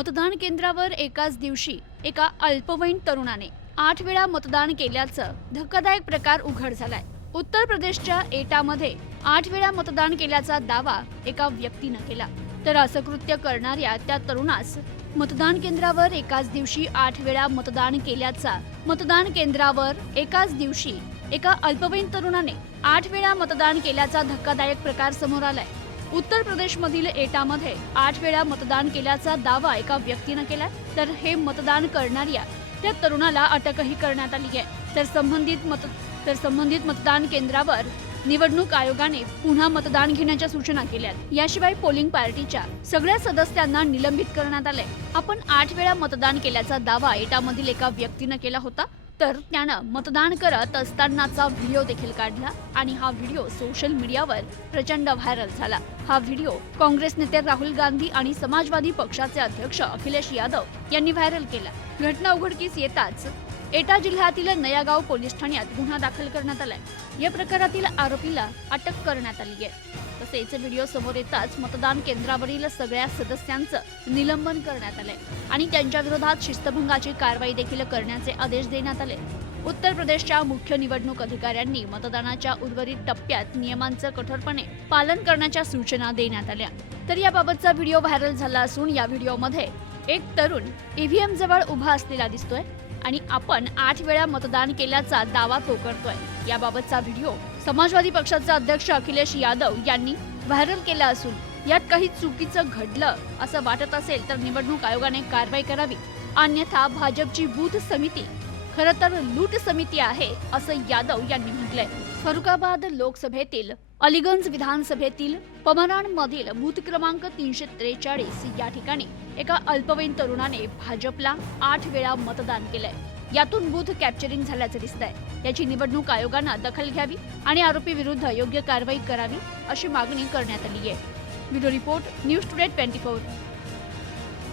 मतदान केंद्रावर एकाच दिवशी एका अल्पवयीन तरुणाने आठ वेळा मतदान केल्याचं धक्कादायक प्रकार उघड झालाय. उत्तर प्रदेशच्या एटामध्ये आठ वेळा मतदान केल्याचा दावा एका व्यक्तीनं केला. तर असं कृत्य करणाऱ्या त्या तरुणास मतदान केंद्रावर एकाच दिवशी आठ वेळा मतदान केल्याचा मतदान केंद्रावर एकाच दिवशी एका अल्पवयीन तरुणाने आठ वेळा मतदान केल्याचा धक्कादायक प्रकार समोर आलाय. उत्तर प्रदेशमधील एटामध्ये आठ वेळा मतदान केल्याचा दावा एका व्यक्तीनं केलाय तर हे मतदान करणाऱ्या त्या तरुणाला अटकही करण्यात आली आहे. तर संबंधित मत तर संबंधित मतदान केंद्रावर निवडणूक आयोगाने पुन्हा मतदान घेण्याच्या सूचना केल्यात याशिवाय पोलिंग पार्टीच्या सगळ्या सदस्यांना निलंबित करण्यात आलंय. आपण आठ वेळा मतदान केल्याचा दावा एटामधील एका व्यक्तीनं केला होता. तर त्यानं मतदान करत असतानाचा व्हिडिओ देखील काढला आणि हा व्हिडिओ सोशल मीडियावर प्रचंड व्हायरल झाला. हा व्हिडिओ काँग्रेस नेते राहुल गांधी आणि समाजवादी पक्षाचे अध्यक्ष अखिलेश यादव यांनी व्हायरल केला. घटना उघडकीस येताच एटा जिल्ह्यातील नयागाव पोलीस ठाण्यात गुन्हा दाखल करण्यात आलाय. या प्रकारातील आरोपीला अटक करण्यात आली आहे. तसेच व्हिडिओ समोर येताच मतदान केंद्रावरील सगळ्या सदस्यांचं निलंबन करण्यात आले आणि त्यांच्या विरोधात शिस्तभंगाची कारवाई देखील करण्याचे आदेश देण्यात आले. उत्तर प्रदेशच्या मुख्य निवडणूक अधिकाऱ्यांनी मतदानाच्या उर्वरित टप्प्यात नियमांचं कठोरपणे पालन करण्याच्या सूचना देण्यात आल्या. तर याबाबतचा व्हिडिओ व्हायरल झाला असून या व्हिडिओमध्ये एक तरुण ईव्हीएम जवळ उभा असलेला दिसतोय आणि आपण आठ वेळा मतदान केल्याचा दावा तो करतोय याबाबतचा व्हिडिओ समाजवादी पक्षाचे अध्यक्ष अखिलेश यादव यांनी व्हायरल केला असून यात काही चुकीचं घडलं असं वाटत असेल तर निवडणूक आयोगाने कारवाई करावी. अन्यथा भाजपची बूथ समिती खरं तर लूट समिती आहे असं यादव यांनी म्हटलंय. फरुखाबाद लोकसभेतील अलीगंज विधानसभेतील पमराण मधील बूथ क्रमांक तीनशे त्रेचाळीस या ठिकाणी एका अल्पवयीन तरुणाने भाजपला आठ वेळा मतदान केलंय. यातून बूथ कॅप्चरिंग झाल्याचं दिसतंय. याची निवडणूक आयोगानं दखल घ्यावी आणि आरोपी विरुद्ध योग्य कारवाई करावी अशी मागणी करण्यात आली आहे bureau report news today twenty four.